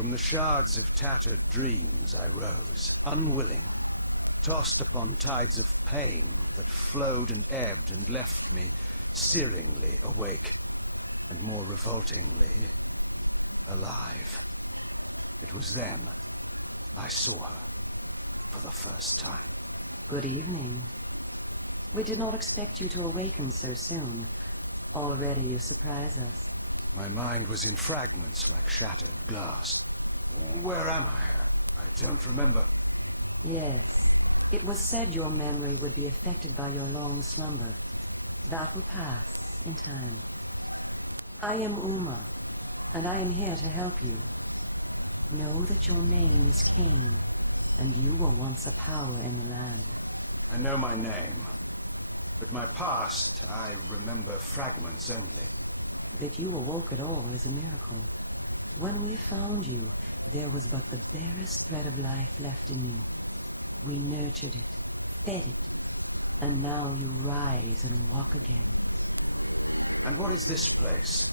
From the shards of tattered dreams I rose, unwilling, tossed upon tides of pain that flowed and ebbed and left me searingly awake, and more revoltingly, alive. It was then I saw her for the first time. Good evening. We did not expect you to awaken so soon. Already you surprise us. My mind was in fragments like shattered glass. Where am I? I don't remember. Yes. It was said your memory would be affected by your long slumber. That will pass in time. I am Uma, and I am here to help you. Know that your name is Kain, and you were once a power in the land. I know my name, but my past, I remember fragments only. That you awoke at all is a miracle. When we found you, there was but the barest thread of life left in you. We nurtured it, fed it, and now you rise and walk again. And what is this place?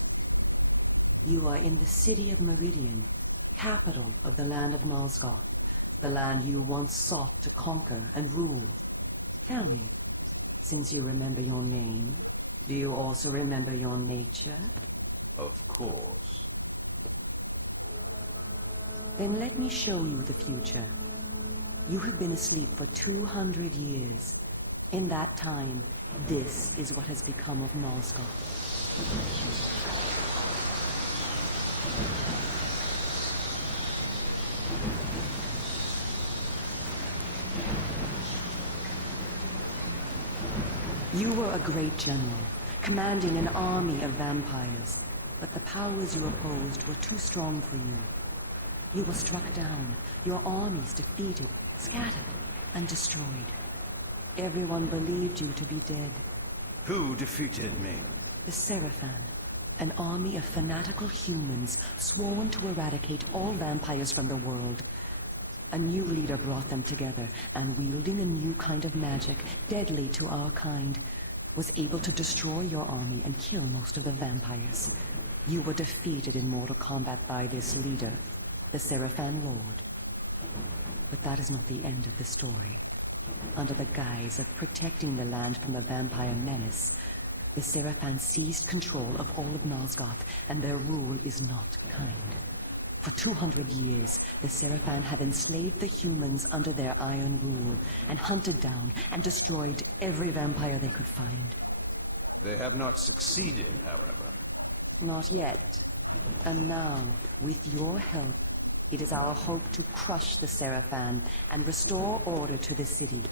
You are in the city of Meridian, capital of the land of Nosgoth, the land you once sought to conquer and rule. Tell me, since you remember your name, do you also remember your nature? Of course. Then let me show you the future. You have been asleep for 200 years. In that time, this is what has become of Nosgoth. You were a great general, commanding an army of vampires, but the powers you opposed were too strong for you. You were struck down, your armies defeated, scattered, and destroyed. Everyone believed you to be dead. Who defeated me? The Seraphan, an army of fanatical humans sworn to eradicate all vampires from the world. A new leader brought them together, and wielding a new kind of magic, deadly to our kind, was able to destroy your army and kill most of the vampires. You were defeated in mortal combat by this leader, the Seraphan Lord. But that is not the end of the story. Under the guise of protecting the land from the vampire menace, the Seraphan seized control of all of Nosgoth, and their rule is not kind. For 200 years, the Seraphan have enslaved the humans under their iron rule, and hunted down and destroyed every vampire they could find. They have not succeeded, however. Not yet. And now, with your help, it is our hope to crush the Seraphan and restore order to the city.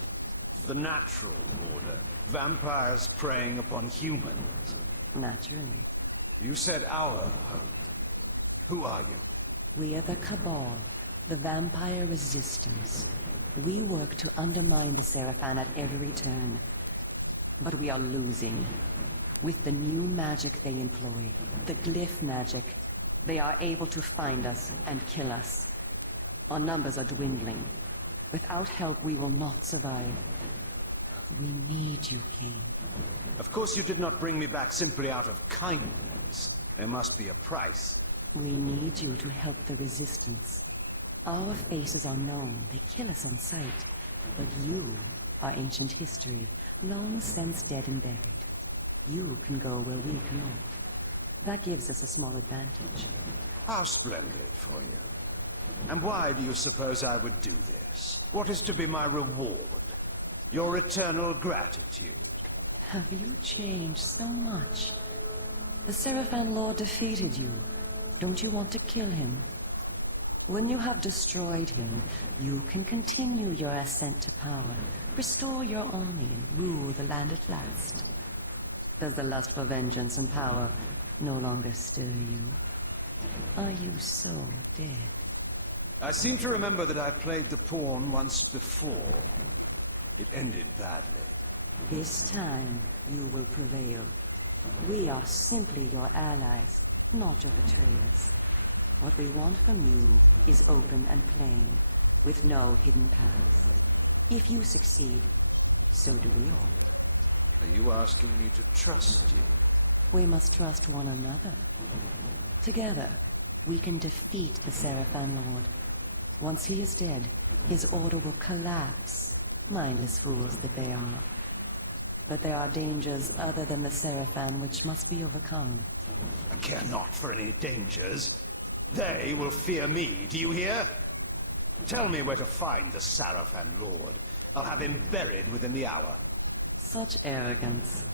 The natural order. Vampires preying upon humans. Naturally. You said our hope. Who are you? We are the Cabal, the vampire resistance. We work to undermine the Seraphan at every turn. But we are losing. With the new magic they employ, the glyph magic, they are able to find us and kill us. Our numbers are dwindling. Without help, we will not survive. We need you, Kain. Of course you did not bring me back simply out of kindness. There must be a price. We need you to help the Resistance. Our faces are known. They kill us on sight. But you are ancient history, long since dead and buried. You can go where we cannot. That gives us a small advantage. How splendid for you. And why do you suppose I would do this? What is to be my reward? Your eternal gratitude. Have you changed so much? The Seraphan Lord defeated you. Don't you want to kill him? When you have destroyed him, you can continue your ascent to power, restore your army, and rule the land at last. Does the lust for vengeance and power no longer stir you? Are you so dead? I seem to remember that I played the pawn once before. It ended badly. This time, you will prevail. We are simply your allies, not your betrayers. What we want from you is open and plain, with no hidden paths. If you succeed, so do we all. Are you asking me to trust you? We must trust one another. Together, we can defeat the Seraphan Lord. Once he is dead, his order will collapse, mindless fools that they are. But there are dangers other than the Seraphan which must be overcome. I care not for any dangers. They will fear me, do you hear? Tell me where to find the Seraphan Lord. I'll have him buried within the hour. Such arrogance.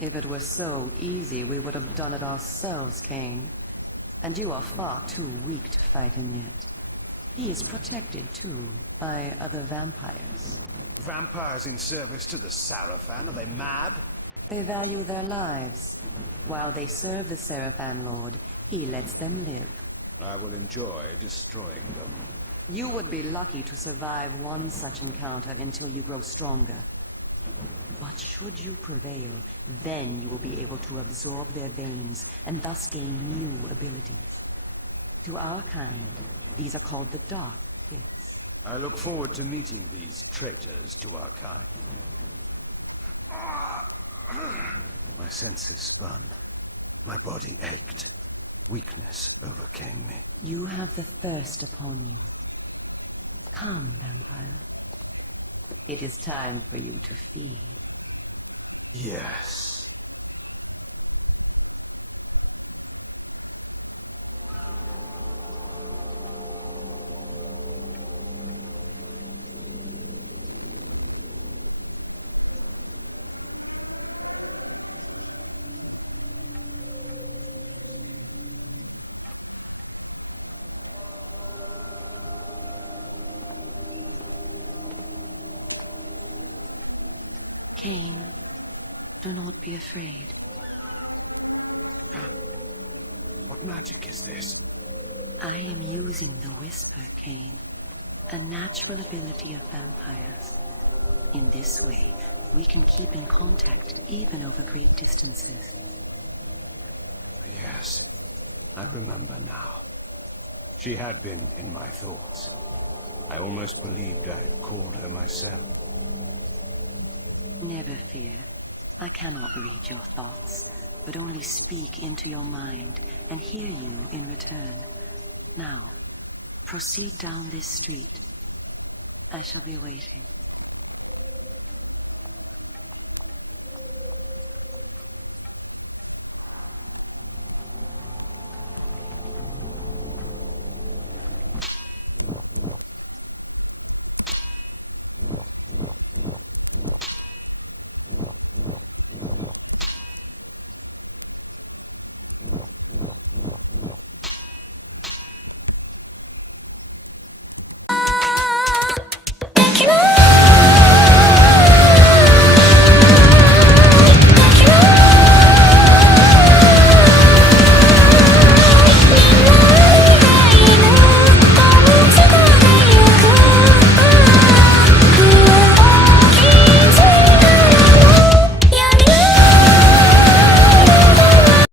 If it were so easy, we would have done it ourselves, Kain. And you are far too weak to fight him yet. He is protected, too, by other vampires. Vampires in service to the Seraphan? Are they mad? They value their lives. While they serve the Seraphan Lord, he lets them live. I will enjoy destroying them. You would be lucky to survive one such encounter until you grow stronger. But should you prevail, then you will be able to absorb their veins and thus gain new abilities. To our kind, these are called the Dark Pits. I look forward to meeting these traitors to our kind. My senses spun. My body ached. Weakness overcame me. You have the thirst upon you. Come, vampire. It is time for you to feed. Yes. Kain, do not be afraid. What magic is this? I am using the Whisper, Kain, a natural ability of vampires. In this way, we can keep in contact even over great distances. Yes, I remember now. She had been in my thoughts. I almost believed I had called her myself. Never fear. I cannot read your thoughts, but only speak into your mind and hear you in return. Now, proceed down this street. I shall be waiting.